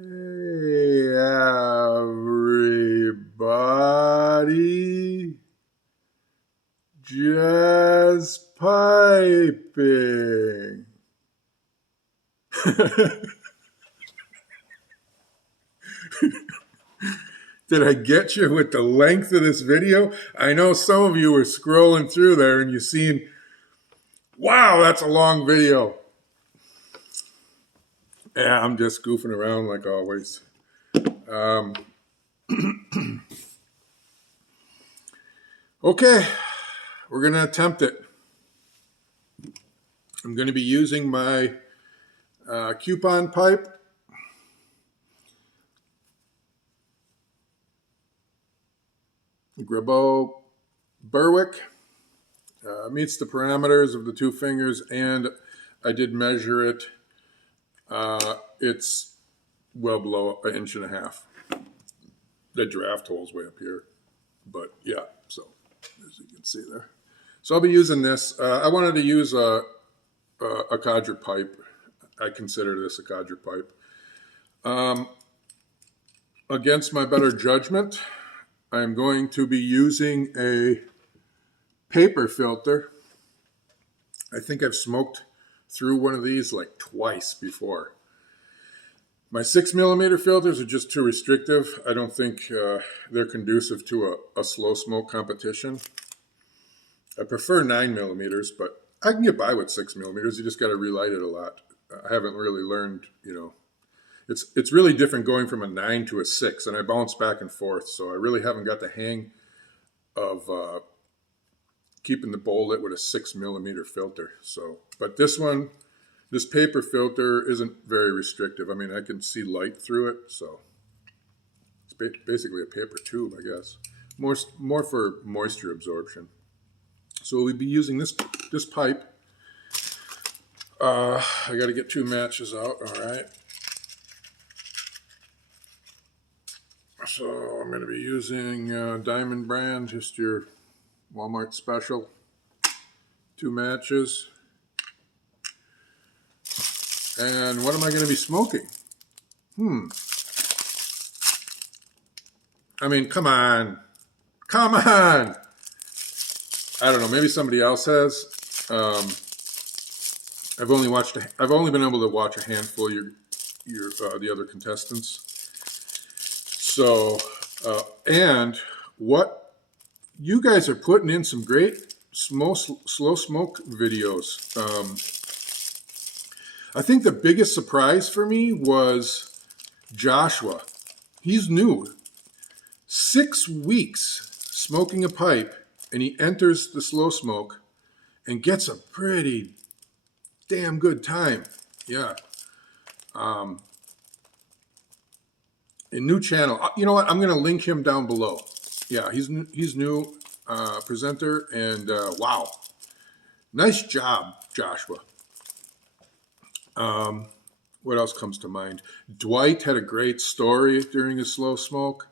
Hey, everybody. Just piping. Did I get you with the length of this video? I know some of you were scrolling through there and you seen, wow, that's a long video. Yeah, I'm just goofing around like always. Okay, we're going to attempt it. I'm going to be using my coupon pipe. Grabo Berwick. Meets the parameters of the two fingers, and I did measure it. It's well below 1.5 inches. The draft hole's way up here, but yeah, so as you can see there. So I'll be using this. I wanted to use a codger pipe. I consider this a codger pipe. Against my better judgment, I'm going to be using a paper filter. I think I've smoked through one of these like twice before. My 6mm filters are just too restrictive. I don't think they're conducive to a slow smoke competition. I prefer 9mm, but I can get by with 6mm. You just got to relight it a lot. I haven't really learned, it's really different going from a 9 to a 6, and I bounce back and forth. So I really haven't got the hang of keeping the bowl lit with a 6mm filter. So, but this paper filter isn't very restrictive. I mean, I can see light through it, so it's basically a paper tube, I guess. More for moisture absorption. So we'll be using this pipe. I got to get 2 matches out. All right. So I'm going to be using Diamond brand, just your Walmart special. 2 matches. And what am I going to be smoking? I mean, come on. Come on. I don't know. Maybe somebody else has. I've only been able to watch a handful of the other contestants. So, and what you guys are putting in some great slow smoke videos. I think the biggest surprise for me was Joshua. He's new. 6 weeks smoking a pipe, and he enters the slow smoke and gets a pretty damn good time. Yeah. A new channel. You know what? I'm going to link him down below. Yeah, he's new presenter, and wow. Nice job, Joshua. What else comes to mind? Dwight had a great story during his slow smoke.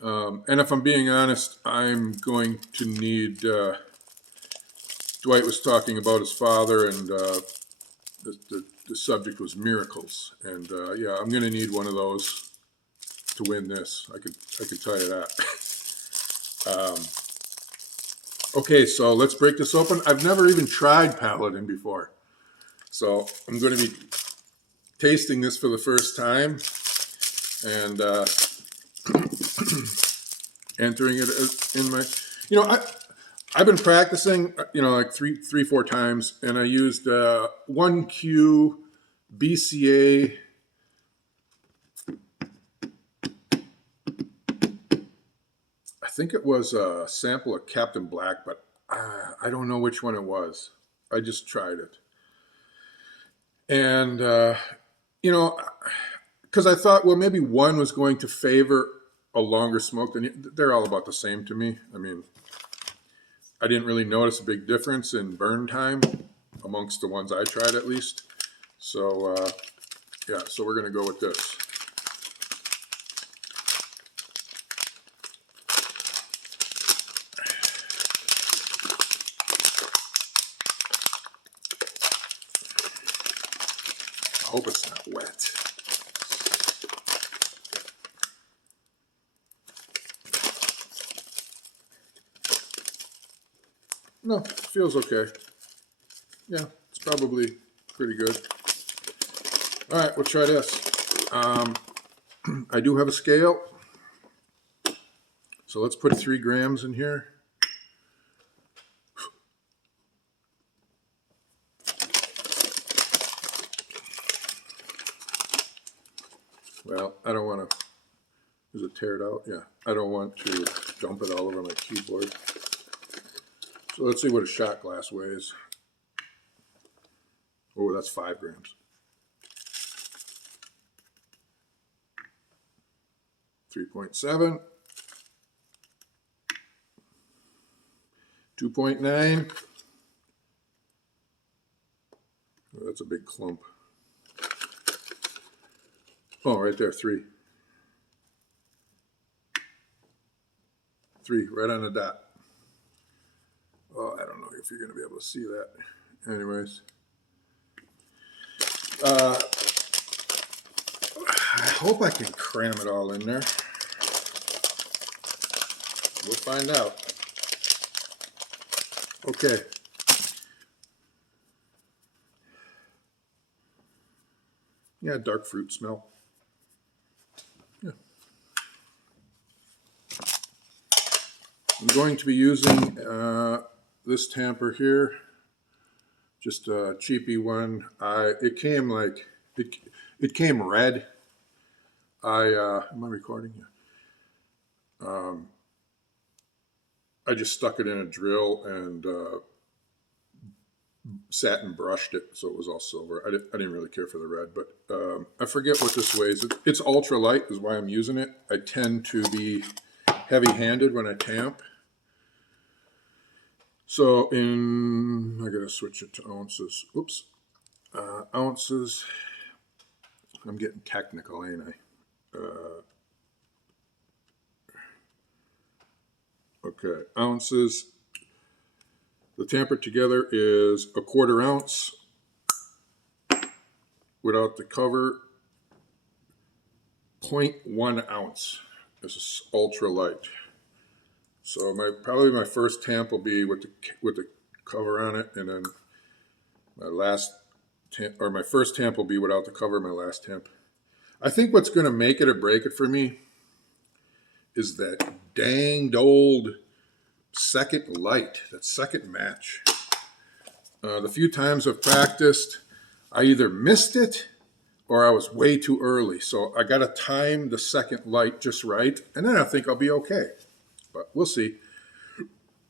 And if I'm being honest, I'm going to need... Dwight was talking about his father, and the subject was miracles. And yeah, I'm going to need one of those to win this. I could tell you that. Okay, so let's break this open. I've never even tried Paladin before. So I'm going to be tasting this for the first time and entering it in my, I've been practicing, like three, 4 times, and I used 1Q BCA. I think it was a sample of Captain Black, but I don't know which one it was. I just tried it. And, because I thought, well, maybe one was going to favor a longer smoke. They're all about the same to me. I mean, I didn't really notice a big difference in burn time amongst the ones I tried, at least. So, yeah, so we're going to go with this. I hope it's not wet. No, it feels okay. Yeah, it's probably pretty good. All right, we'll try this. I do have a scale. So let's put 3 grams in here. Well, I don't want to, is it teared out? Yeah, I don't want to dump it all over my keyboard. So let's see what a shot glass weighs. Oh, that's 5 grams. 3.7. 2.9. Oh, that's a big clump. Oh, right there, 3. 3, right on the dot. Oh, I don't know if you're going to be able to see that. Anyways. I hope I can cram it all in there. We'll find out. Okay. Yeah, dark fruit smell. Yeah. I'm going to be using this tamper here. Just a cheapy one. It came like it came red. Am I recording? Yeah. I just stuck it in a drill and sat and brushed it, so it was all silver. I didn't really care for the red, but I forget what this weighs. It's ultra light is why I'm using it. I tend to be heavy-handed when I tamp. So I gotta switch it to ounces. Oops. Ounces. I'm getting technical, ain't I? Okay, ounces. The tamper together is 1/4 ounce without the cover. 0.1 ounce. This is ultra light. So probably my first tamp will be with the cover on it, and then my first tamp will be without the cover. My last tamp. I think what's going to make it or break it for me is that danged old second light, that second match. The few times I've practiced, I either missed it or I was way too early. So I got to time the second light just right, and then I think I'll be okay. But we'll see.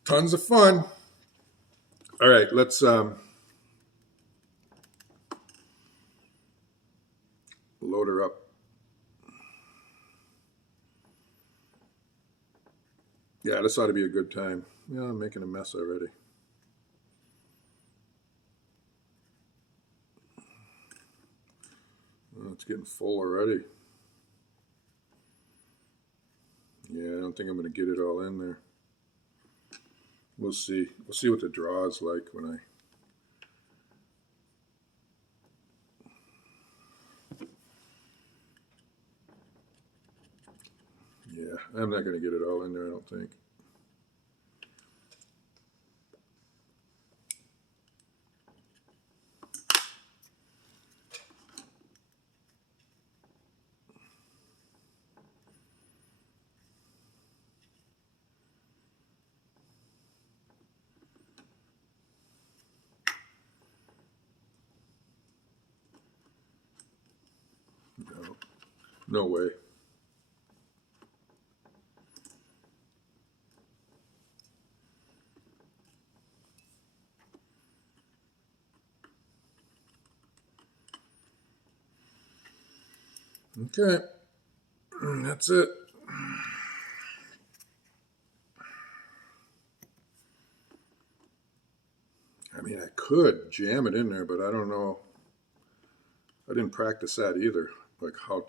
Tons of fun. All right, let's load her up. Yeah, this ought to be a good time. Yeah, I'm making a mess already. Oh, it's getting full already. Yeah, I don't think I'm going to get it all in there. We'll see. We'll see what the draw is like when I... Yeah, I'm not going to get it all in there, I don't think. No, no way. Okay, that's it. I mean, I could jam it in there, but I don't know. I didn't practice that either. Like how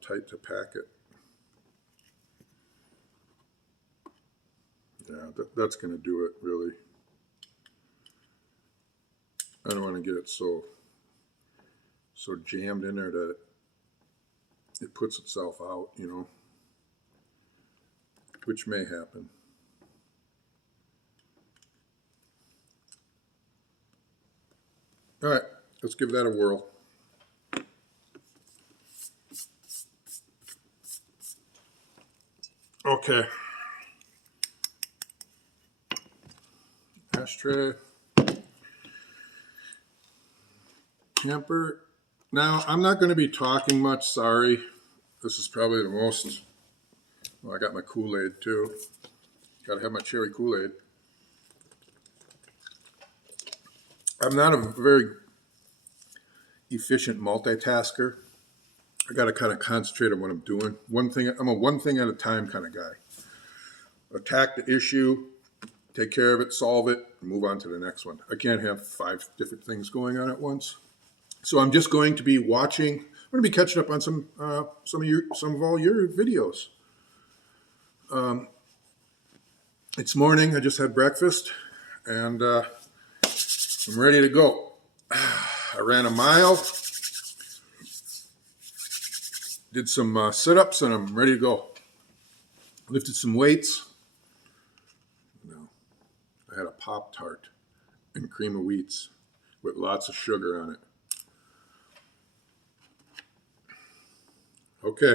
tight to pack it. Yeah, that's going to do it, really. I don't want to get it so jammed in there that it puts itself out, you know, which may happen. All right, let's give that a whirl. Okay. Ashtray. Camper. Now, I'm not going to be talking much, sorry. This is probably the most, well, I got my Kool-Aid too. Got to have my cherry Kool-Aid. I'm not a very efficient multitasker. I got to kind of concentrate on what I'm doing. I'm a one thing at a time kind of guy. Attack the issue, take care of it, solve it, and move on to the next one. I can't have 5 different things going on at once. So I'm just going to be watching. I'm going to be catching up on some of all your videos. It's morning. I just had breakfast, and I'm ready to go. I ran a mile, did some sit-ups, and I'm ready to go. Lifted some weights. No, I had a Pop-Tart and cream of wheats with lots of sugar on it. Okay.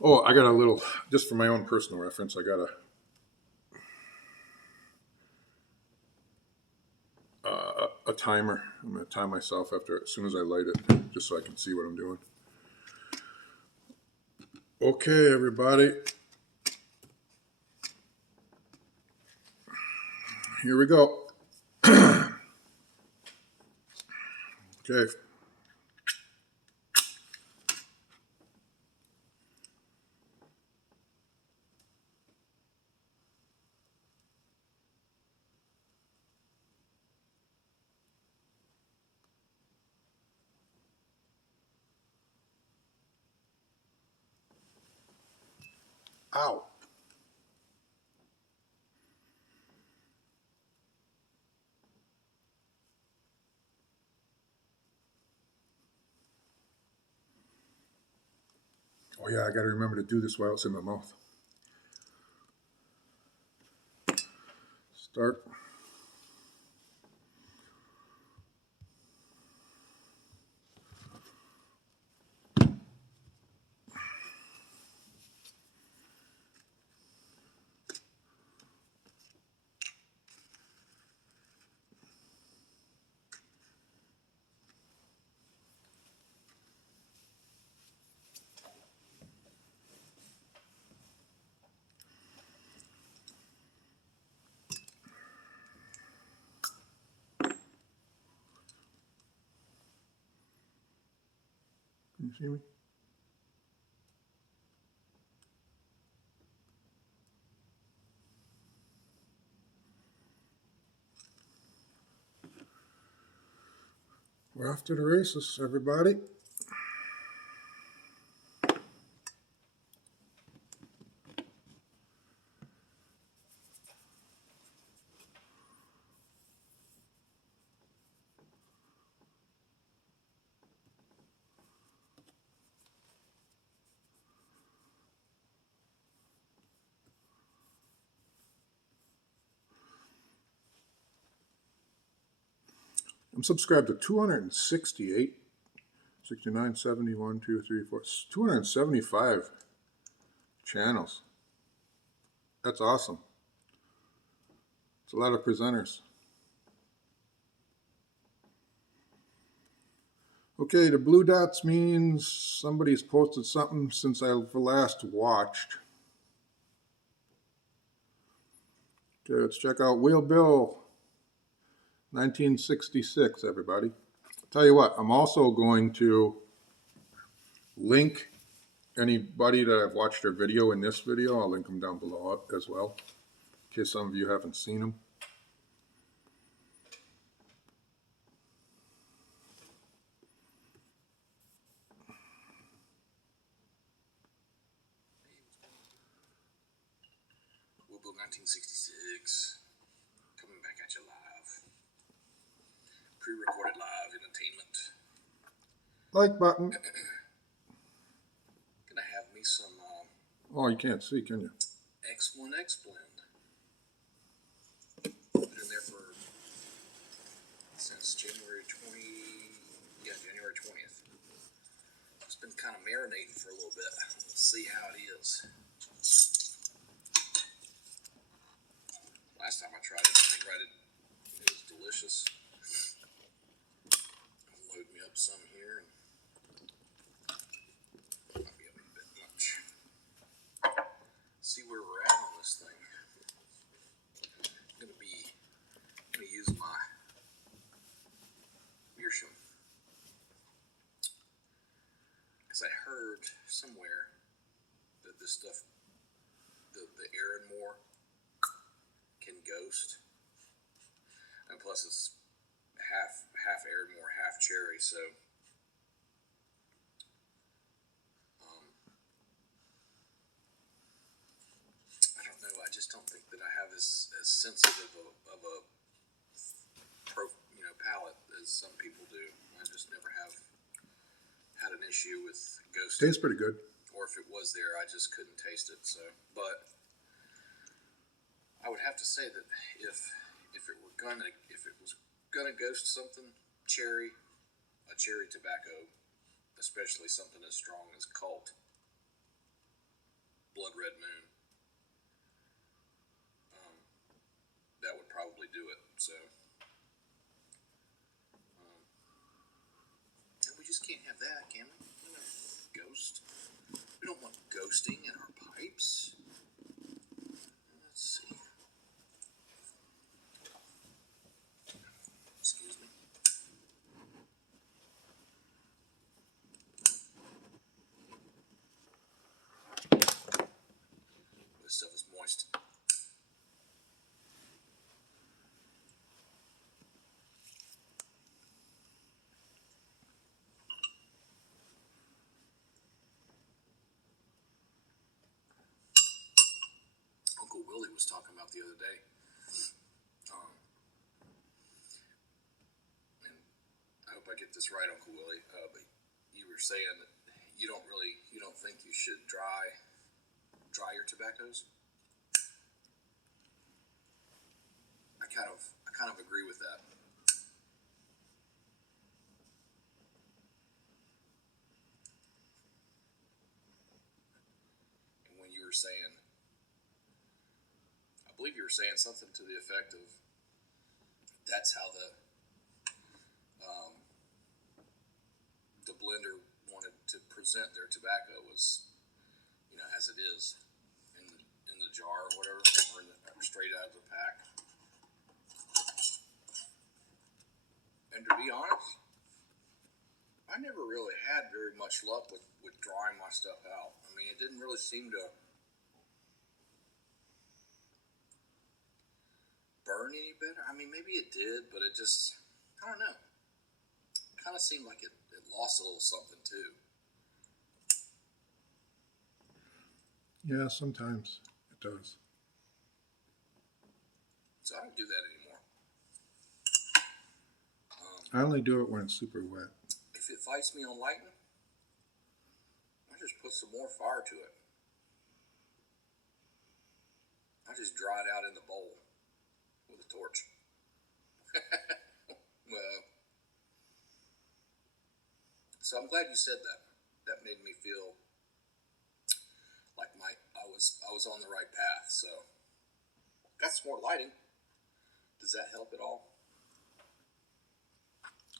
Oh, I got a little, just for my own personal reference, I got a timer. I'm going to time myself as soon as I light it, just so I can see what I'm doing. Okay, everybody. Here we go. Okay. Ow. Oh yeah, I got to remember to do this while it's in my mouth. Start. Can you see me? We're off to the races, everybody. I'm subscribed to 268, 69, 71, 2, 3, 4, 275 channels. That's awesome. It's a lot of presenters. Okay, the blue dots means somebody's posted something since I've last watched. Okay, let's check out Wheel Bill 1966, everybody. I'll tell you what, I'm also going to link anybody that I've watched their video in this video. I'll link them down below as well, in case some of you haven't seen them. Wheel Bill 1966, coming back at you live. Pre-recorded live entertainment. Like button. Gonna have me some Oh, you can't see, can you? X1X blend. Been in there for since January 20th. It's been kind of marinating for a little bit. Let's see how it is. Last time I tried it, it was delicious. I'll load me up some here. Might be a bit much. See where we're at on this thing. I'm gonna use my meerschaum because I heard somewhere that this stuff, the Aaronmore, can ghost, and plus it's half Aaronmore, half cherry, so I don't know. I just don't think that I have as sensitive of a palate as some people do. I just never have had an issue with ghosting. Tastes pretty good. Or if it was there, I just couldn't taste it. So, but I would have to say that if it was gonna ghost something, a cherry tobacco, especially something as strong as Cult, Blood Red Moon, that would probably do it. So, and we just can't have that, can we? We don't ghost. We don't want ghosting in our pipes. Let's see. Excuse me. This stuff is moist. Uncle Willie was talking about the other day, and I hope I get this right, Uncle Willie. But you were saying that you don't think you should dry your tobaccos. I kind of agree with that. And when you were saying, I believe you were saying something to the effect of, that's how the blender wanted to present their tobacco, was, as it is in the jar or whatever, or straight out of the pack. And to be honest, I never really had very much luck with drying my stuff out. I mean, it didn't really seem to burn any better. I mean, maybe it did, but it just, I don't know. Kind of seemed like it lost a little something too. Yeah, sometimes it does. So I don't do that anymore. I only do it when it's super wet. If it fights me on lighting, I just put some more fire to it. I just dry it out in the bowl with a torch. Well, so I'm glad you said that. That made me feel like I was on the right path. So got some more lighting. Does that help at all?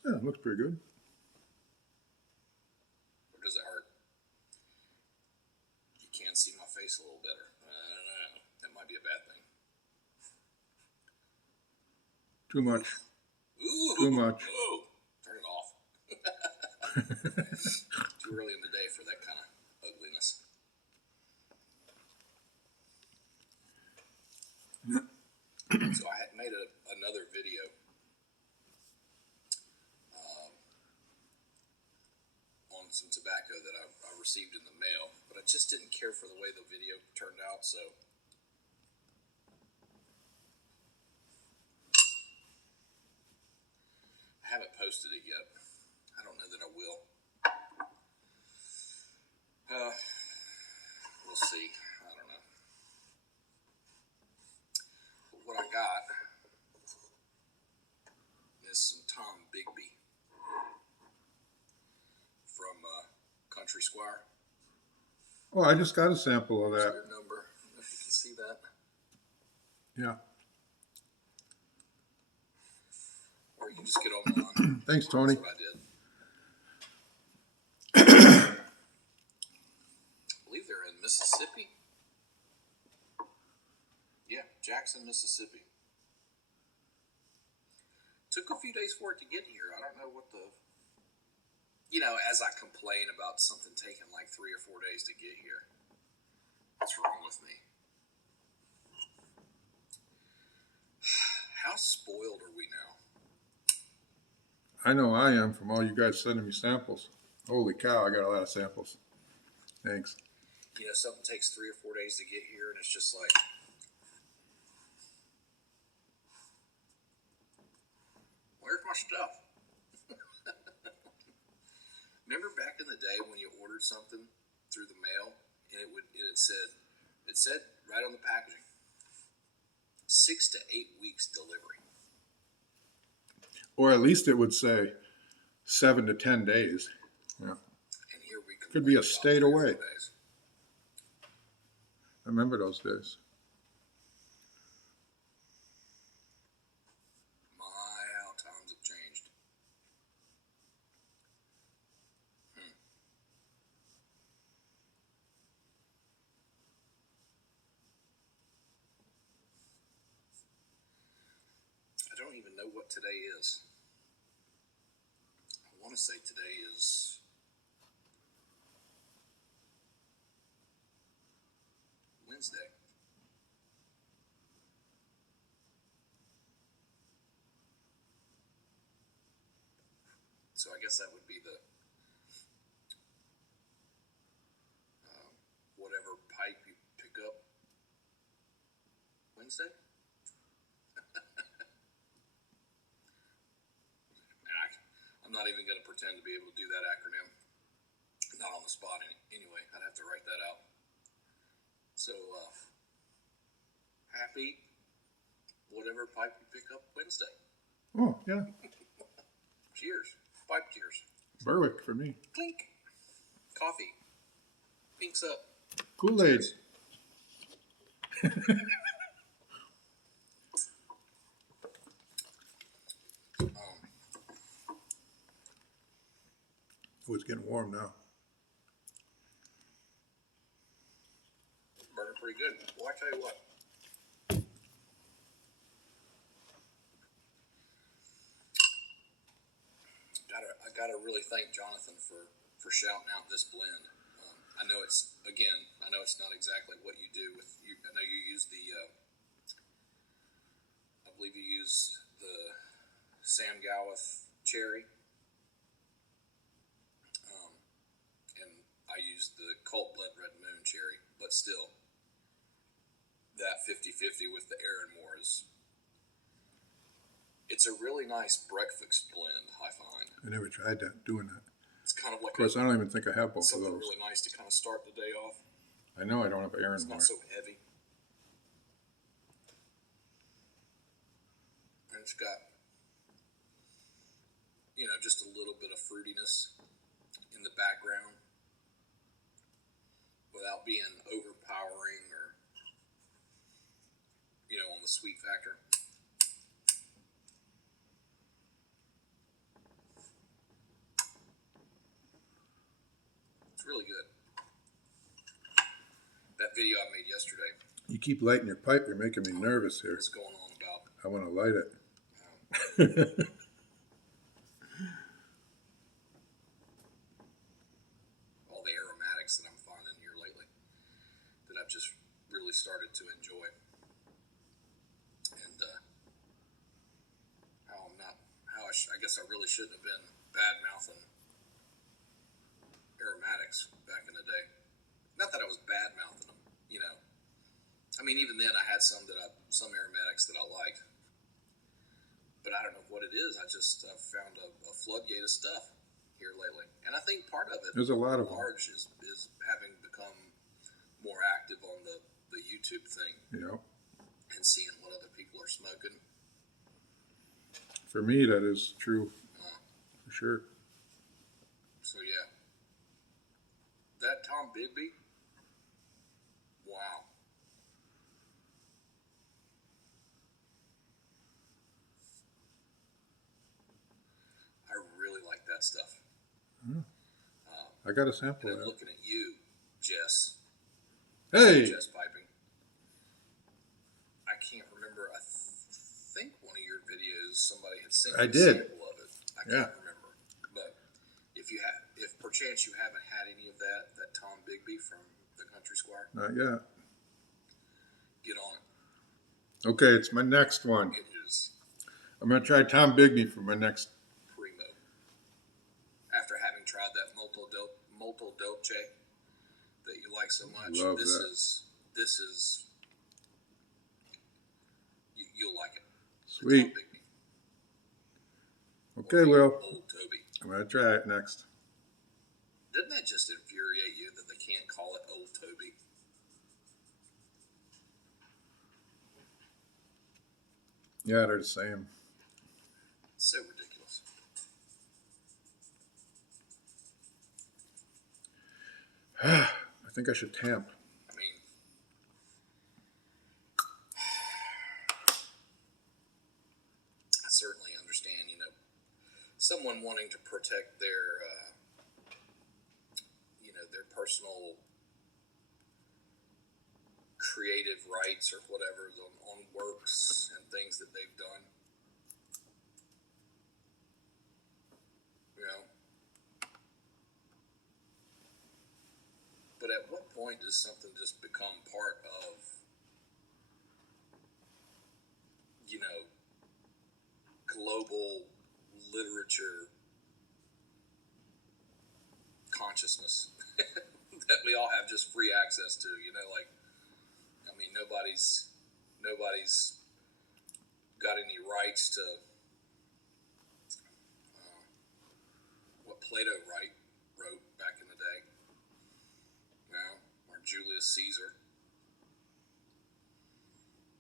Yeah, it looks pretty good. Or does it hurt? You can see my face a little better. I don't know. That might be a bad thing. Too much. Ooh, Too much. Ooh, turn it off. Too early in the day for that kind of ugliness. So I had made another video on some tobacco that I received in the mail, but I just didn't care for the way the video turned out, so I haven't posted it yet. I don't know that I will. We'll see. I don't know. But what I got is some Tom Bigby from Country Squire. Oh, I just got a sample of There's that. your number. I don't know if you can see that. Yeah. Or you can just get online. Thanks, Tony. That's what I did. I believe they're in Mississippi. Yeah, Jackson, Mississippi. Took a few days for it to get here. I don't know what the... as I complain about something taking like 3 or 4 days to get here. What's wrong with me? How spoiled are we now? I know I am from all you guys sending me samples. Holy cow, I got a lot of samples. Thanks. Something takes 3 or 4 days to get here, and it's just like... Where's my stuff? Remember back in the day when you ordered something through the mail, and it said right on the packaging, 6 to 8 weeks delivery. Or at least it would say 7 to 10 days. Yeah. And here we Could be a about state 3 or 4 away. days. I remember those days. My, how times have changed. I don't even know what today is. I want to say today is Wednesday. So I guess that would be the whatever pipe you pick up Wednesday. I'm not even going to pretend to be able to do that acronym. Not on the spot anyway. I'd have to write that out. So, happy whatever pipe you pick up Wednesday. Oh, yeah. Cheers. Pipe cheers. Berwick for me. Clink. Coffee. Pinks up. Kool-Aid. Oh, it's getting warm now. Burning pretty good. Well, I tell you what. I gotta really thank Jonathan for shouting out this blend. I know it's not exactly what you do with you. I know you use I believe you use the Sam Gawith cherry, and I use the Cult Blood Red Moon cherry. But still, that 50-50 with the Aaron Moore it's a really nice breakfast blend, I find. I never tried doing that. It's kind of like Of course, I don't even think I have both of something those. really nice to kind of start the day off. I know I don't have Aaron It's Moore. not so heavy. And it's got, just a little bit of fruitiness in the background without being overpowering or, on the sweet factor. It's really good. That video I made yesterday You keep lighting your pipe. You're making me nervous here. is going on about I want to light it. all the aromatics that I'm finding here lately that I've just really started to enjoy. And I guess I really shouldn't have been bad mouthing aromatics back in the day. Not that I was bad mouthing them, I mean, even then I had some aromatics that I liked, but I don't know what it is. I just found a floodgate of stuff. here lately, and I think part of it, There's a lot of them. large, is having become more active on the YouTube thing Yeah. and seeing what other people are smoking. For me, that is true. For sure. So yeah, that Tom Bigby, wow. I really like that stuff. I got a sample And of I'm that. looking at you, Jess. Hey! Jess piping. I can't remember. I think one of your videos somebody had sent I me a did. sample of it. I Yeah. can't remember. But if perchance you haven't had any of that Tom Bigby from the Country Squire, Not yet. get on it. Okay, it's my next one. It is I'm going to try Tom Bigby for my next. primo. After having tried that molto dolce that you like so much, Love this that. is you'll like it. Sweet. Tom Bigby. Okay, Will. Old Toby. I'm going to try it next. Doesn't that just infuriate you that they can't call it Old Toby? Yeah, they're the same. So ridiculous. I think I should tamp. I mean, I certainly understand, someone wanting to protect their, their personal creative rights or whatever on works and things that they've done. But at what point does something just become part of, global literature consciousness that we all have just free access to? Nobody's got any rights to what Plato wrote back in the day. Or Julius Caesar.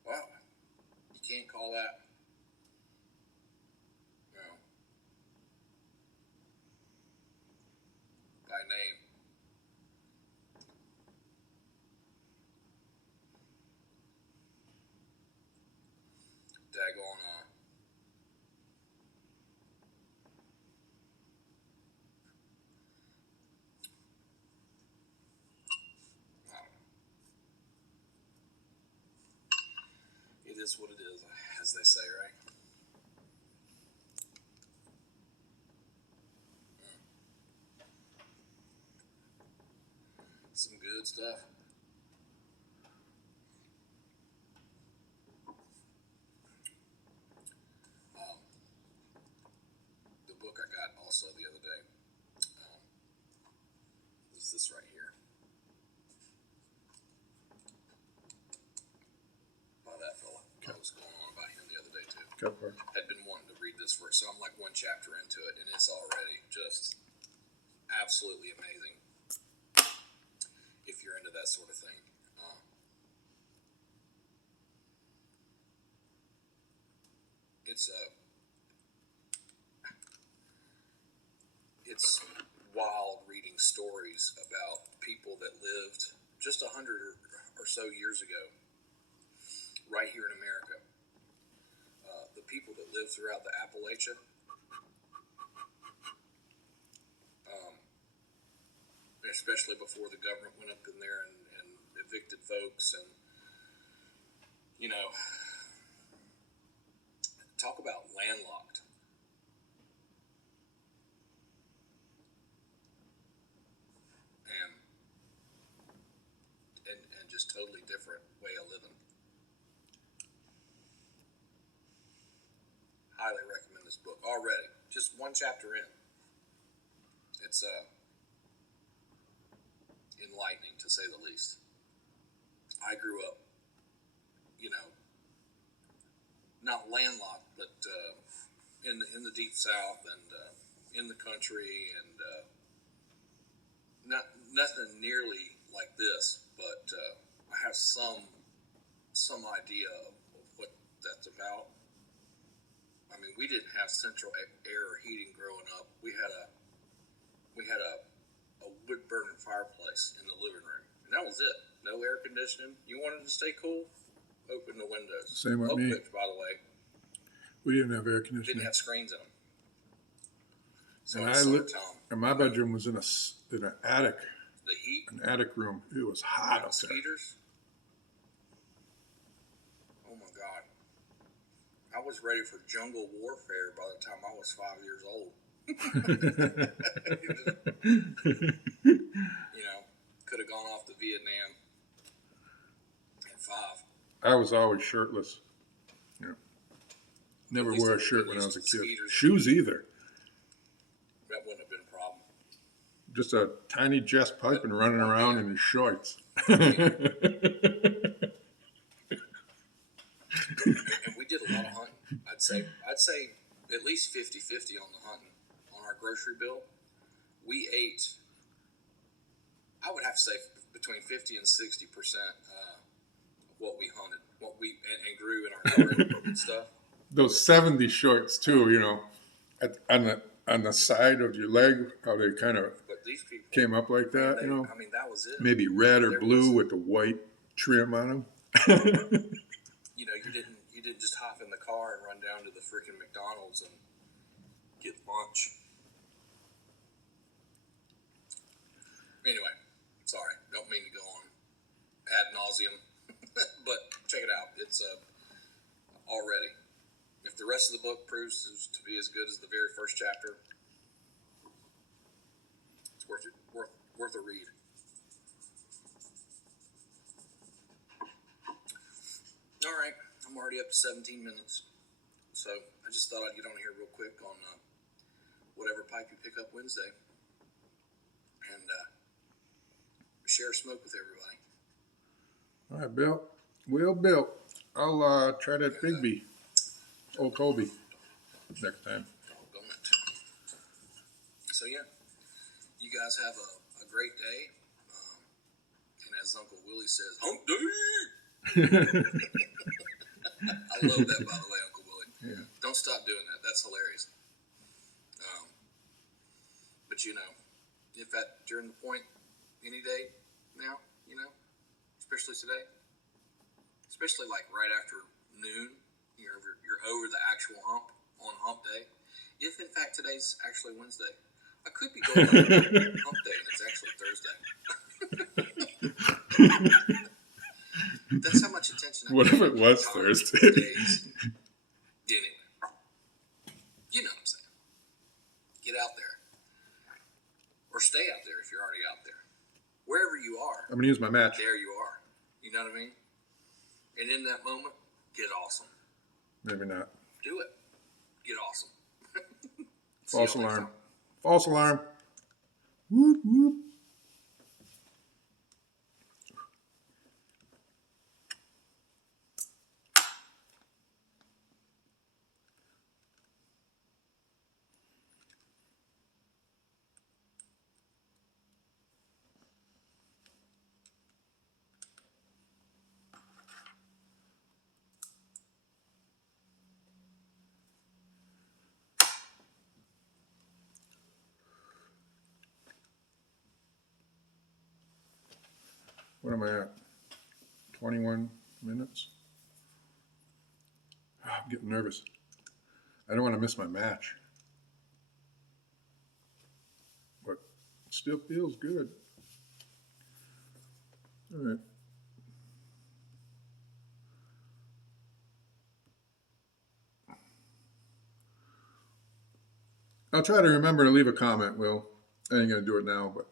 Wow, you can't call that. By name. Daggone, I don't know. It is what it is, as they say, right? Some good stuff. The book I got also the other day is this right here. By that fella. I was going on about him the other day too. Okay. Had been wanting to read this so I'm like one chapter into it, and it's already just absolutely amazing. If you're into that sort of thing, it's wild reading stories about people that lived just 100 or so years ago, right here in America. The people that lived throughout the Appalachia. Especially before the government went up in there and evicted folks, and talk about landlocked. And just totally different way of living. Highly recommend this book already. Just one chapter in. It's enlightening, to say the least. I grew up, not landlocked, but in the deep South, and in the country, and nothing nearly like this, but I have some idea of what that's about. I mean, we didn't have central air or heating growing up. We had a wood burning fireplace in the living room, and that was it. No air conditioning. You wanted to stay cool? Open the windows. Same with me. By the way, We didn't have air didn't conditioning. have screens in them. So And my bedroom was in an attic, the heat, an attic room. It was hot up there. mosquitoes. Oh my God! I was ready for jungle warfare by the time I was 5 years old. You know, could have gone off to Vietnam at 5. I was always shirtless. Yeah. Never wore a shirt when I was a kid. Shoes either. That wouldn't have been a problem. Just a tiny chest pipe and running around in his shorts. And we did a lot of hunting. I'd say at least 50-50 on the hunting. On our grocery bill, we ate, I would have to say, between 50 and 60% of what we hunted, and grew in our garden and stuff. Those 70 shorts too, you know, on the side of your leg, how they kind of came up like that, you know. I mean, that was it. Maybe red or blue with the white trim on them. You know, you didn't just hop in the car and run down to the freaking McDonald's and get lunch. Anyway, sorry, don't mean to go on ad nauseum, but check it out. It's already. If the rest of the book proves to be as good as the very first chapter, it's worth a read. All right, I'm already up to 17 minutes, so I just thought I'd get on here real quick on whatever pipe you pick up Wednesday, and share smoke with everybody. All right, Bill. Well, Bill, I'll try that Bigby, Old Kobe, next time. Doggone it. So yeah, you guys have a great day, and as Uncle Willie says, hump day. I love that, by the way, Uncle Willie. Yeah. Don't stop doing that. That's hilarious. But you know, if during the point, any day now, you know, especially today, especially like right after noon, you're over the actual hump on hump day. If in fact today's actually Wednesday, I could be going on hump day and it's actually Thursday. That's how much attention I What if it was Thursday? Anyway, you know what I'm saying. Get out there. Or stay out there if you're already out there. Wherever you are. I'm going to use my match. There you are. You know what I mean? And in that moment, get awesome. Maybe not. Do it. Get awesome. False alarm. False alarm. Whoop, whoop. What am I at? 21 minutes? Oh, I'm getting nervous. I don't want to miss my match. But it still feels good. All right. I'll try to remember to leave a comment, Will. I ain't going to do it now, but.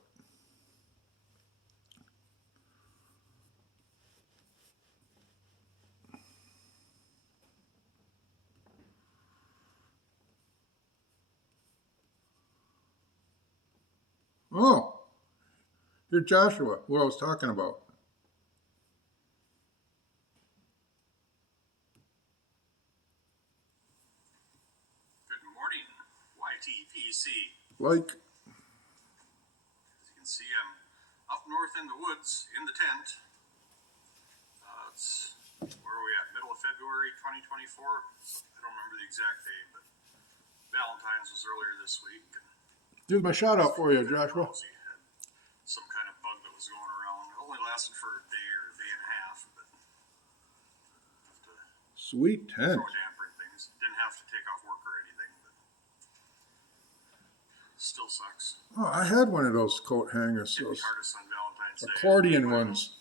Oh, here's Joshua, who I was talking about. Good morning, wife. YTPC. Like, As you can see, I'm up north in the woods in the tent. It's, where are we at? Middle of February 2024. I don't remember the exact date, but Valentine's was earlier this week. And here's my shout out for you, Joshua. Rosie had some kind of bug that was going around. It only lasted for a day or a day and a half, but have to Sweet tent. throw a damper in things. Didn't have to take off work or anything, but still sucks. Oh, I had one of those coat hangers, Hit me those hardest on Valentine's Day. accordion ones.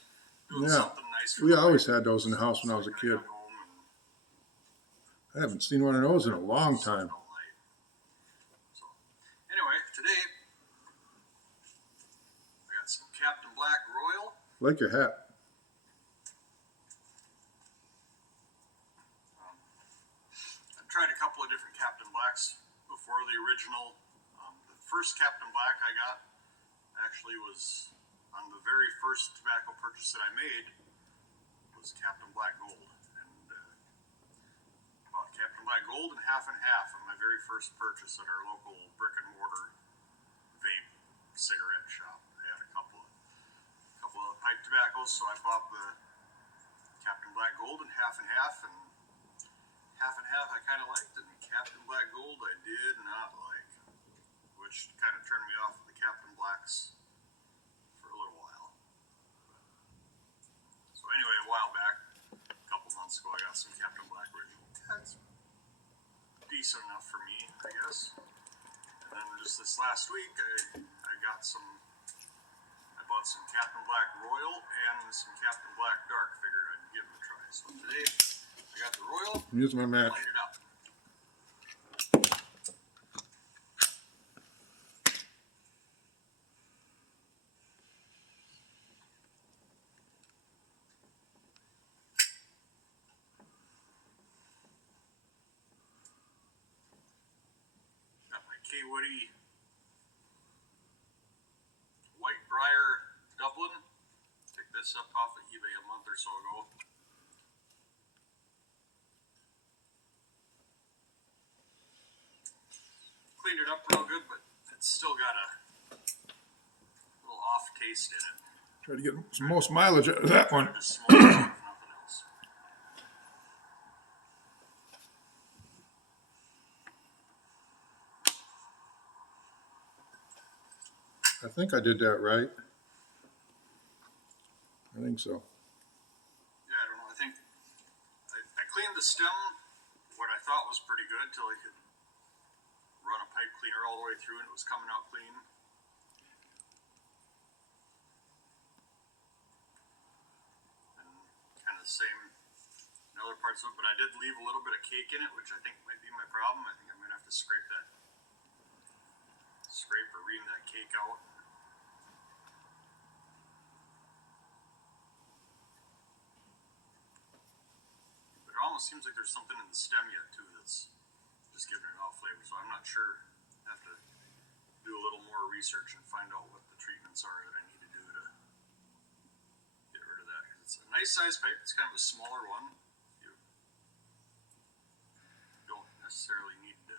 Doing Yeah, something nice for we the always wife. had those in the house when I was a So kid. got home and I haven't seen one of those in a long time. all night. So, anyway, today I got some Captain Black Royal. Like your hat. I've tried a couple of different Captain Blacks before the original. The first Captain Black I got actually was on the very first tobacco purchase that I made was Captain Black Gold. And bought Captain Black Gold and half on my very first purchase at our local brick and mortar vape cigarette shop. They had a couple of pipe tobaccos, so I bought the Captain Black Gold and half and half I kind of liked, and Captain Black Gold I did not like, which kind of turned me off of the Captain Blacks for a little while. So anyway, a while back, a couple months ago, I got some Captain Black original. That's decent enough for me, I guess. And then just this last week, I bought some Captain Black Royal and some Captain Black Dark. Figured I'd give them a try. So today, I got the Royal. Here's my match. Light it up. Got my K Woody White Briar Dublin. Picked this up off of eBay a month or so ago. Cleaned it up real good, but it's still got a little off taste in it. Try to get some most mileage out of that one. Just smoke it out, if nothing else. I think I did that right. I think so. Yeah, I don't know. I think I cleaned the stem, what I thought was pretty good, till I could run a pipe cleaner all the way through and it was coming out clean. And kind of the same in other parts of it, but I did leave a little bit of cake in it, which I think might be my problem. I think I'm going to have to scrape or ream that cake out. It almost seems like there's something in the stem yet too that's just giving it off flavor. So I'm not sure. I have to do a little more research and find out what the treatments are that I need to do to get rid of that. Because it's a nice size pipe. It's kind of a smaller one. You don't necessarily need to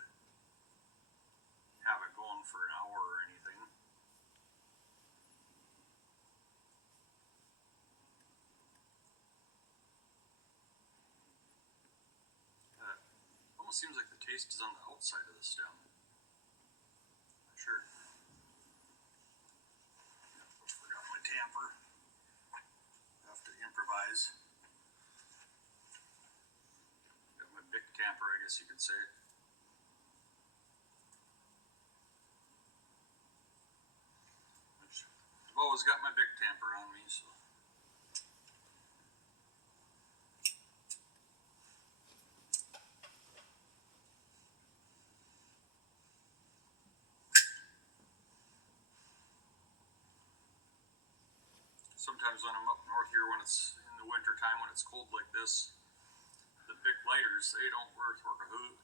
have it going for an hour or anything. Almost seems like the taste is on the outside of the stem. Not sure. Forgot my tamper. Have to improvise. Got my big tamper, I guess you could say. Which I've always got my big tamper on me, so. Sometimes when I'm up north here, when it's in the winter time, when it's cold like this, the big lighters, they don't work a hoot.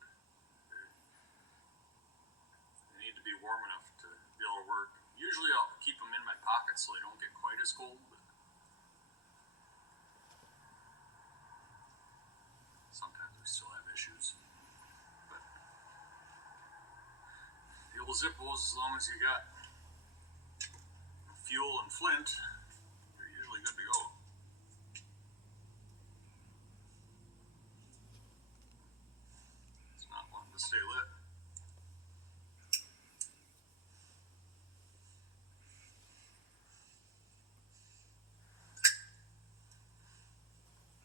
They need to be warm enough to be able to work. Usually I'll keep them in my pocket so they don't get quite as cold, but sometimes we still have issues. But Zippos, as long as you got fuel and flint, you're usually good to go. It's not wanting to stay lit.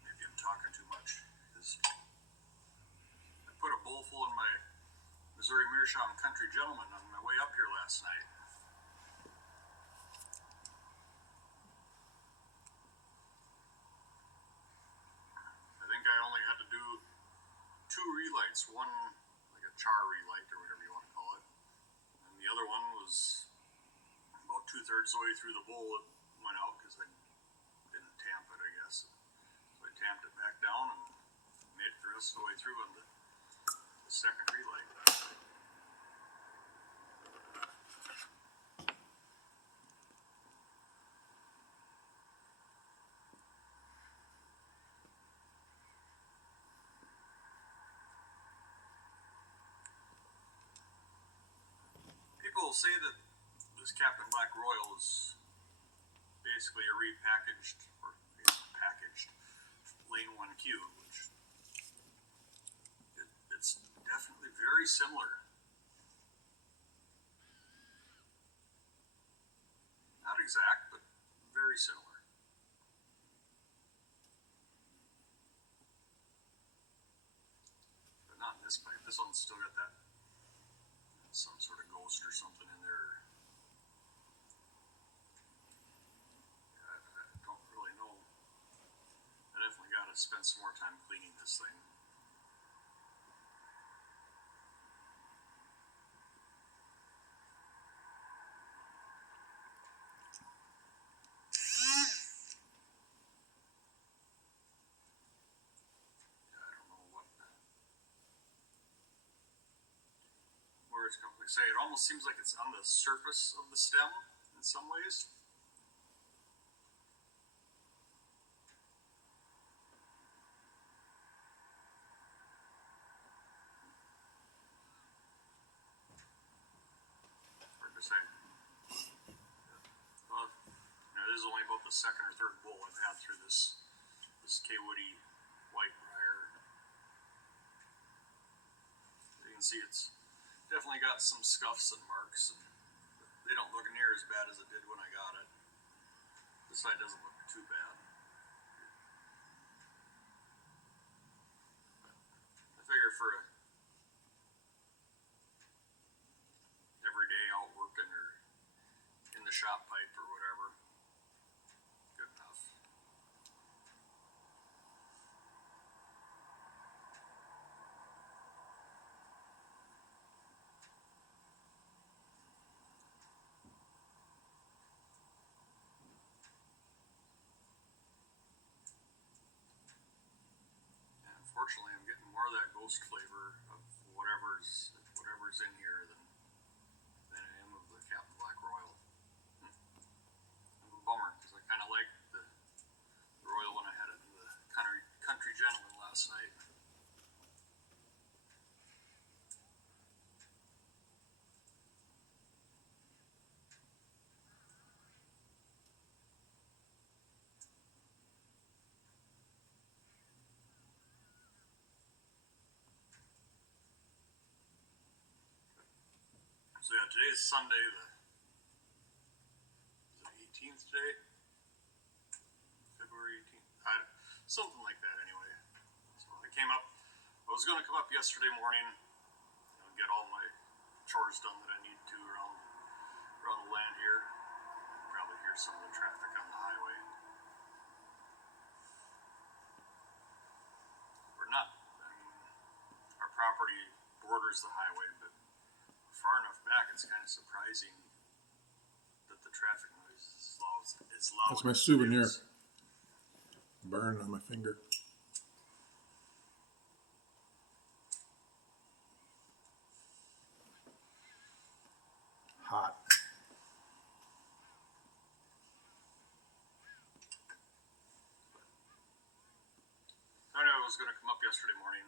Maybe I'm talking too much. I put a bowl full in my Missouri Meerschaum Country Gentleman on my way up here last night. I think I only had to do 2 relights, one like a char relight or whatever you want to call it, and the other one was about 2/3 the way through the bowl. It went out because I didn't tamp it, I guess. So I tamped it back down and made it the rest of the way through on the second relight. People say that this Captain Black Royal is basically a repackaged or packaged Lane 1Q, which it's definitely very similar. Not exact, but very similar. But not in this pipe. This one's still got that some sort of ghost or something in there. I don't really know. I definitely got to spend some more time cleaning this thing. Like I say, it almost seems like it's on the surface of the stem in some ways. Hard to say. Well, this is only about the second or third bowl I've had through this K-Woody white briar. As you can see, it's definitely got some scuffs and marks, and they don't look near as bad as it did when I got it. This side doesn't look too bad. I figure for a everyday out working or in the shop pipe or whatever, good enough. Unfortunately, I'm getting more of that ghost flavor of whatever's in here than I am of the Captain Black Royal. I'm a bummer because I kind of liked the Royal when I had it in the country Gentleman last night. So yeah, today's Sunday, the 18th today? February 18th? Something like that anyway. So I came up, I was going to come up yesterday morning, get all my chores done that I need to around the land here. Probably hear some of the traffic on the highway. Or not, I mean, our property borders the highway, but far enough back, it's kind of surprising that the traffic noise is loud. That's my souvenir. Burn on my finger. Hot. I knew I was going to come up yesterday morning.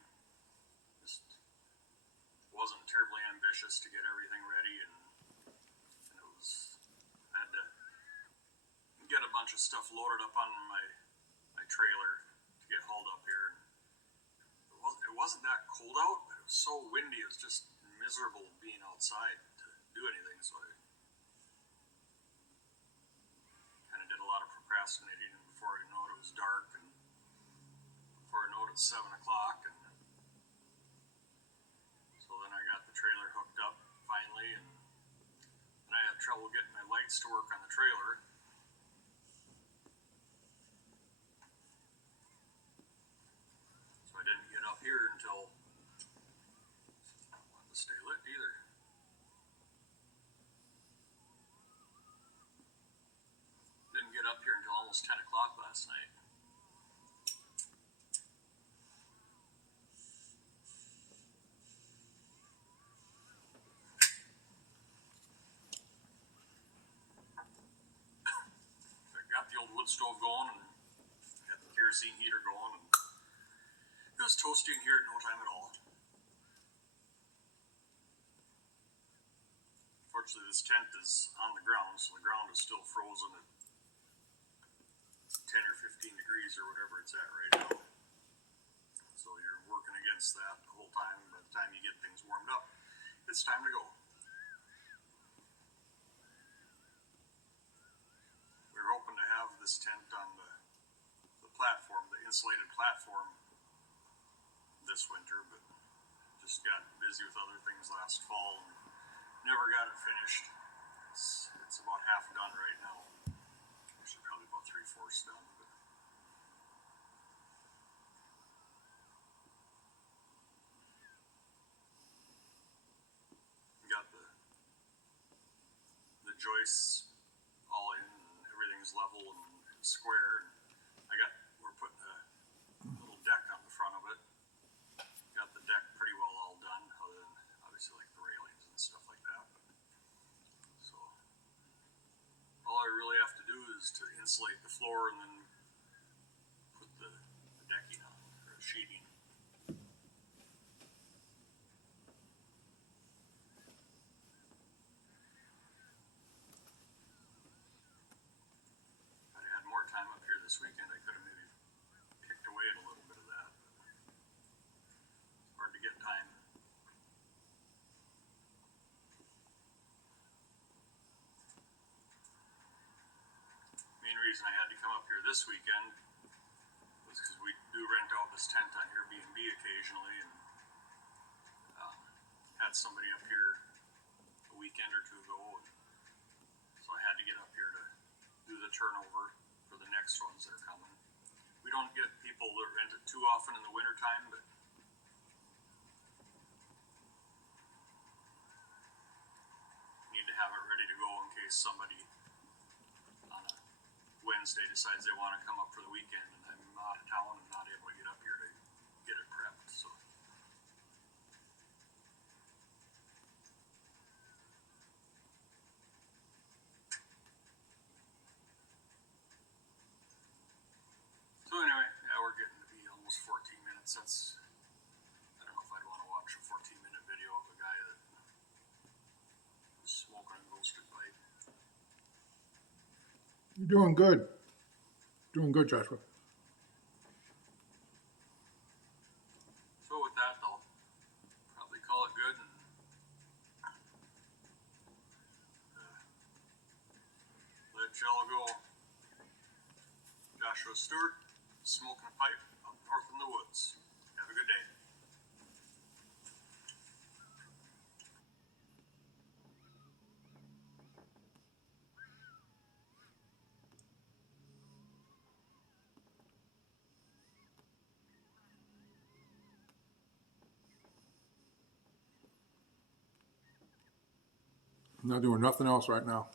Just wasn't terribly ambitious to get everything ready and bunch of stuff loaded up on my trailer to get hauled up here. It wasn't that cold out, but it was so windy. It was just miserable being outside to do anything. So I kind of did a lot of procrastinating. And before I know it, was dark, and before I know it, it's 7 o'clock. And so then I got the trailer hooked up finally, and then I had trouble getting my lights to work on the trailer. So I didn't get up here until I don't want to stay lit either. Didn't get up here until almost 10 o'clock last night. I got the old wood stove going and got the kerosene heater going, and it was toasty in here at no time at all. Fortunately, this tent is on the ground, so the ground is still frozen at 10 or 15 degrees or whatever it's at right now. So you're working against that the whole time. By the time you get things warmed up, it's time to go. We were hoping to have this tent on the platform, the insulated platform, this winter, but just got busy with other things last fall and never got it finished. It's about half done right now. Actually, probably about 3/4 done. But got the joists all in, and everything's level and square. We're putting a little deck on the front of it. Got the deck pretty well all done, other than obviously like the railings and stuff like that. So all I really have to do is to insulate the floor and then put the decking on, or sheeting. If I'd had more time up here this weekend, I could have maybe picked away at a little bit of that. But it's hard to get time. Main reason I had to come up here this weekend was because we do rent out this tent on Airbnb occasionally, and had somebody up here a weekend or two ago, and so I had to get up here to do the turnover for the next ones that are coming. We don't get people that rent it too often in the wintertime, but need to have it ready to go in case somebody on a Wednesday decides they want to come up for the weekend and I'm out of town and not able to get up here to get it prepped. So anyway, yeah, we're getting to be almost 14 minutes. I don't know if I'd want to watch a 14-minute video of a guy that was smoking a roasted pipe. You're doing good. Doing good, Joshua. So with that, I'll probably call it good and let y'all go. Joshua Stewart, smoking a pipe up north in the woods. Have a good day. I'm not doing nothing else right now.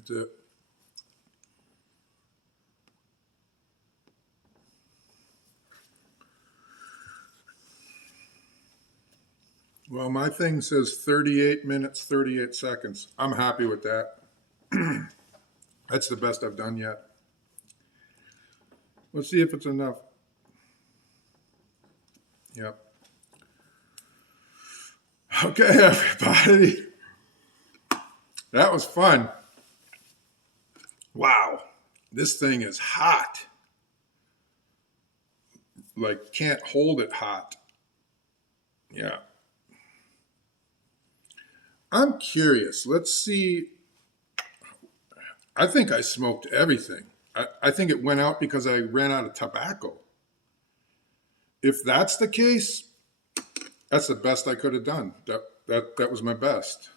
That's it. Well, my thing says 38 minutes, 38 seconds. I'm happy with that. That's the best I've done yet. Let's see if it's enough. Yep. Okay, everybody. That was fun. Wow. This thing is hot. Like, can't hold it hot. Yeah. I'm curious. Let's see. I think I smoked everything. I think it went out because I ran out of tobacco. If that's the case, that's the best I could have done. That was my best.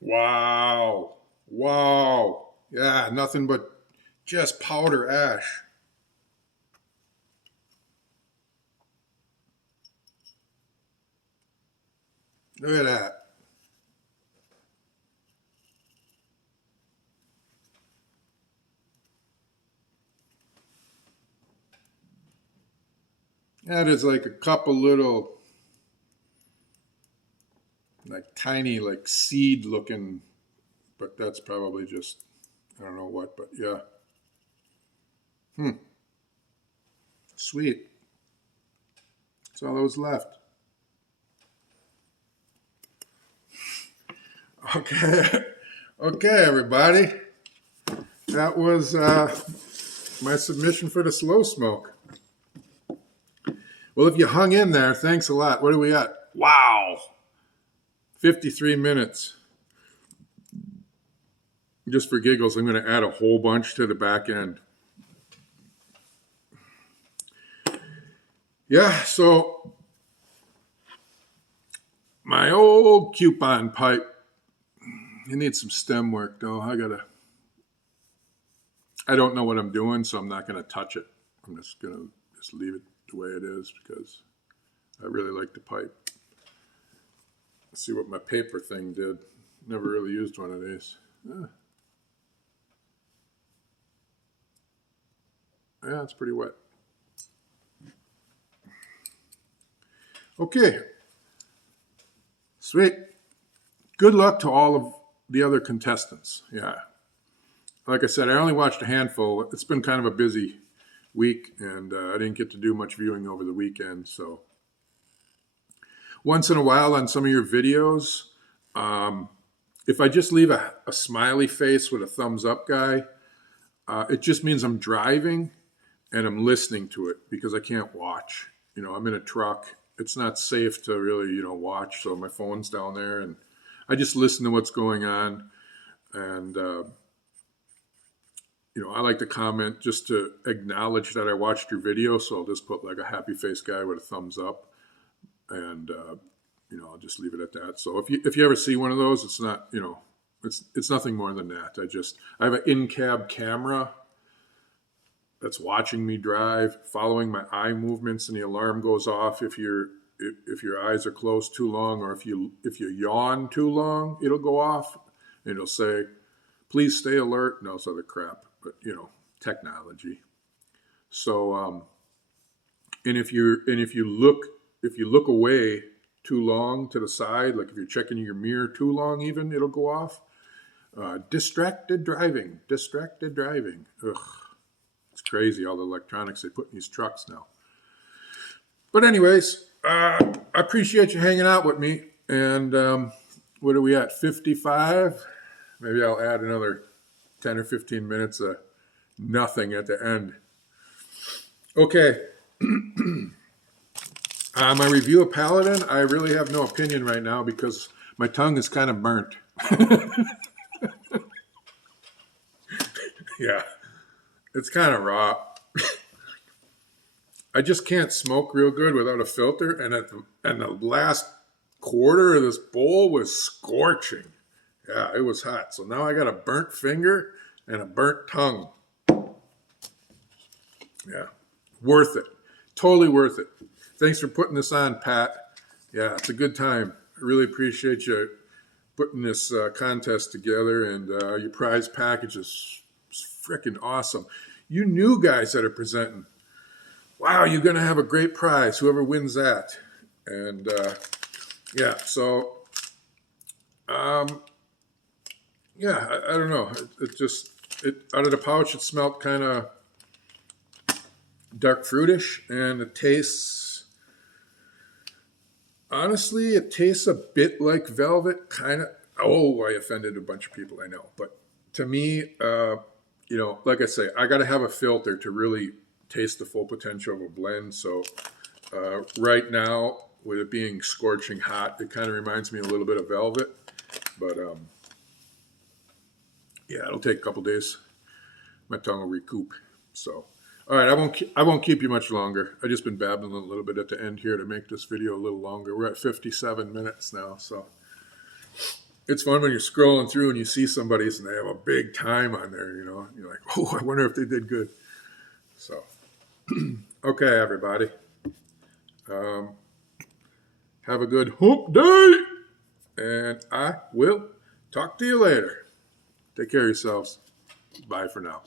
Wow. Wow. Yeah, nothing but just powder ash. Look at that. That is like a couple little, like tiny, like seed looking, but that's probably just, I don't know what, but yeah. Sweet. That's all that was left. Okay. Okay, everybody. That was my submission for the slow smoke. Well, if you hung in there, thanks a lot. What are we at? Wow. 53 minutes. Just for giggles, I'm going to add a whole bunch to the back end. Yeah, so my old coupon pipe, it needs some stem work though. I don't know what I'm doing, so I'm not going to touch it. I'm just going to leave it the way it is because I really like the pipe. Let's see what my paper thing did. Never really used one of these. Yeah, it's pretty wet. Okay. Sweet. Good luck to all of the other contestants. Yeah. Like I said, I only watched a handful. It's been kind of a busy week, and I didn't get to do much viewing over the weekend. So once in a while on some of your videos, if I just leave a smiley face with a thumbs up guy, it just means I'm driving and I'm listening to it because I can't watch. You know, I'm in a truck. It's not safe to really, watch. So my phone's down there and I just listen to what's going on. And, I like to comment just to acknowledge that I watched your video. So I'll just put like a happy face guy with a thumbs up and, I'll just leave it at that. So if you ever see one of those, it's not, it's nothing more than that. I have an in-cab camera that's watching me drive, following my eye movements, and the alarm goes off if your eyes are closed too long, or if you yawn too long, it'll go off and it'll say, please stay alert, and all this other crap. But technology. So and if you look away too long to the side, like if you're checking your mirror too long, even it'll go off. Distracted driving. Ugh. It's crazy, all the electronics they put in these trucks now. But anyways, I appreciate you hanging out with me. And what are we at, 55? Maybe I'll add another 10 or 15 minutes of nothing at the end. Okay. My review of Paladin, I really have no opinion right now because my tongue is kind of burnt. Yeah. It's kind of raw. I just can't smoke real good without a filter. And the last quarter of this bowl was scorching. Yeah, it was hot. So now I got a burnt finger and a burnt tongue. Yeah, worth it. Totally worth it. Thanks for putting this on, Pat. Yeah, it's a good time. I really appreciate you putting this contest together, and your prize package is freaking awesome. You new guys that are presenting, wow, you're going to have a great prize, whoever wins that. And yeah, so yeah, I don't know. It out of the pouch, it smelled kind of dark fruitish, and it tastes, honestly, it tastes a bit like velvet, kind of. Oh, I offended a bunch of people, I know. But to me, like I say, I got to have a filter to really taste the full potential of a blend. So right now, with it being scorching hot, it kind of reminds me a little bit of velvet. But yeah, it'll take a couple days. My tongue will recoup. So, all right, I won't keep you much longer. I just been babbling a little bit at the end here to make this video a little longer. We're at 57 minutes now, so it's fun when you're scrolling through and you see somebody's and they have a big time on there. You're like, oh, I wonder if they did good. So, okay, everybody, have a good hump day, and I will talk to you later. Take care of yourselves. Bye for now.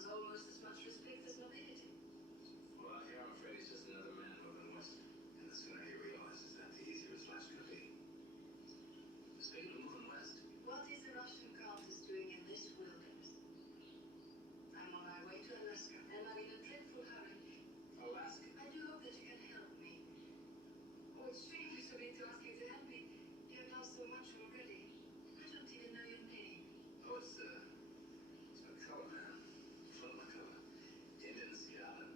demands almost as much respect as nobility. Well, here I'm afraid he's just another man moving west. And the sooner he realizes that, the easier his life's gonna be. Speaking of moving west, What is the Russian countess doing in this wilderness? I'm on my way to Alaska, and I'm in a dreadful hurry. Alaska. I do hope that you can help me. Oh, it's extremely sweet to ask you to help me. You have done so much already. I don't even know your name. Oh, it's McCullough, man. Flip McCullough. Indian Seattle.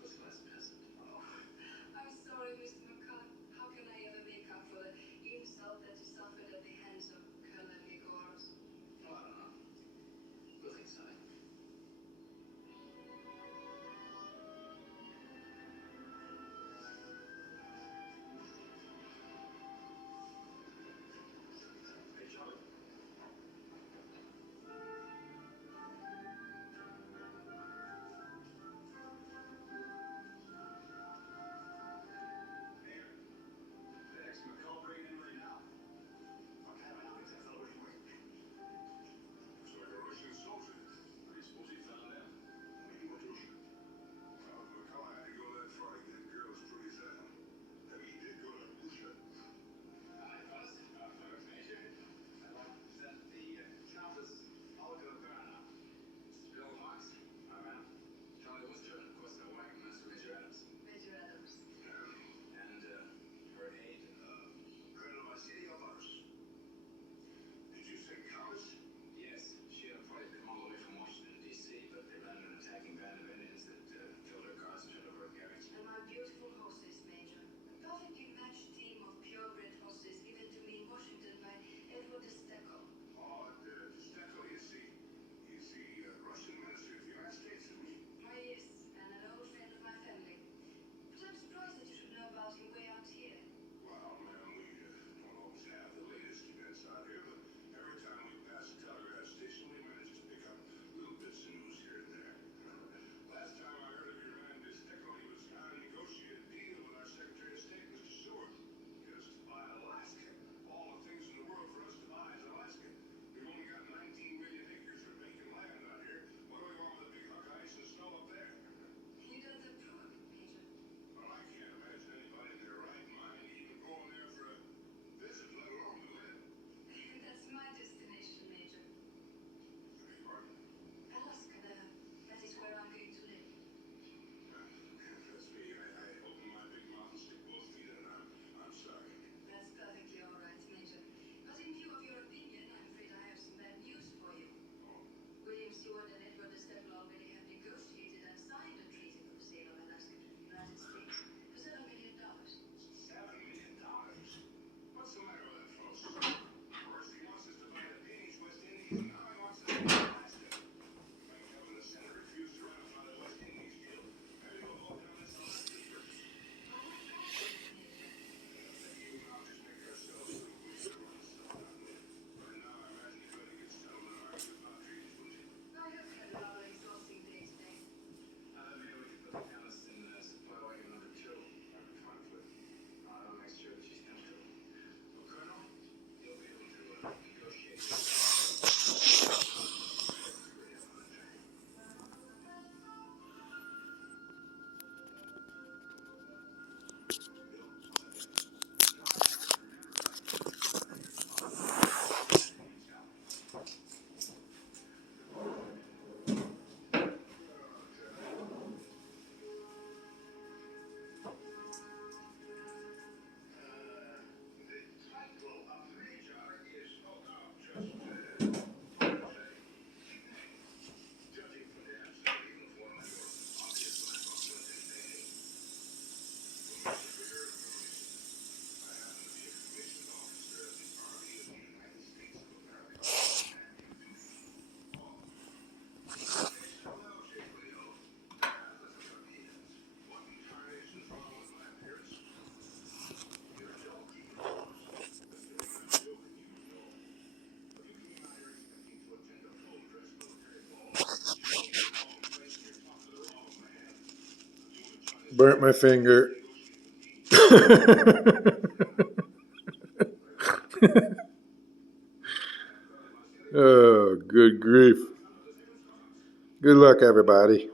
First class peasant. Oh, I'm sorry, Mr. McCullough. How can I ever make up for the insult that you suffered at the hands of Colonel Nichols? Oh, I don't know. We'll think so. Hey, Charlie. Mayor, FedEx McCall bringing in right now. What kind of outfit's that fellow wearing? Looks like a Russian soldier. How do you suppose he found them? Maybe Matusha. Well, McCall had to go that far to get girls pretty sad. Maybe he did go to Matusha. Hi, fellas. Pleasure to meet you. I'd like to present the Countess Olga Verna. Bill Knox. Hi, ma'am. Charlie Worcester, and of course, our wagon master, Major Adams. Major Adams. And her aide, Colonel Vasily Alvarez. Did you say Countess? Yes. She had a party come all the way from Washington, D.C., but they ran an attacking band of Indians that filled her cars and turned over her carriage. And my beautiful horses, Major. A perfectly matched team of purebred horses given to me in Washington by Edward Steckel. Oh, Steckel, is the Russian minister of the United States, isn't he? Oh, yes, and an old friend of my family. But I'm surprised that you should know about him way out here. Well, ma'am, we don't always have the latest events out here, but every time we pass a telegraph station, we manage to pick up little bits of news here and there. Last time I heard of your man, Steckel, he was trying to negotiate a deal with our Secretary of State, Mr. Seward, get us to buy Alaska. All the things in the world for us to buy is Alaska. We've only got 19 million acres of vacant land out here. What do we want with the big hunk of ice and snow up there? You don't approve of it, Major. Well, I can't imagine anybody in their right mind even going there for a visit, let alone to live. That's my destination, Major. Beg your pardon? Alaska, that is where I'm going to live. That's me. I opened my big mouth and stick both feet in, and I'm sorry. That's perfectly all right, Major. But in view of your opinion, I'm afraid I have some bad news for you. Oh, William Seward and Edward Steckel already have negotiated and signed a treaty for the sale of Alaska to the United States for $7 million. $7 million. What's the matter with that, folks? First he wants us to buy the Danish West Indies, and now he wants us to buy Alaska. Thank heaven the Senate refused to ratify the West Indies deal. Maybe we'll vote down this Alaska first. Maybe we'll just make ourselves so we can run stuff down there. Right now, I imagine you're going to get settled in an argument about treaties, wouldn't you? I hope you had a rather exhausting day today. Maybe we could put the Countess in supply wagon number 2. That'd be fine, Flip. I'll make sure that she's comfortable. Well, Colonel, you'll be able to negotiate this. The title of Major is no doubt just judging from the absent uniform and your obvious lack of identity. From Mr. Bigger information, I happen to be a commissioned officer of the Army of the United States of America. Hello, Chief Leo. Listen to me. What in tarnation's wrong with my appearance? You're joking, of course. I'm joking, you know. But you and I are expecting to attend a full-dress military ball. You're in the wrong place and you're talking to the wrong man. You would try to Burnt my finger. Oh, good grief. Good luck, everybody.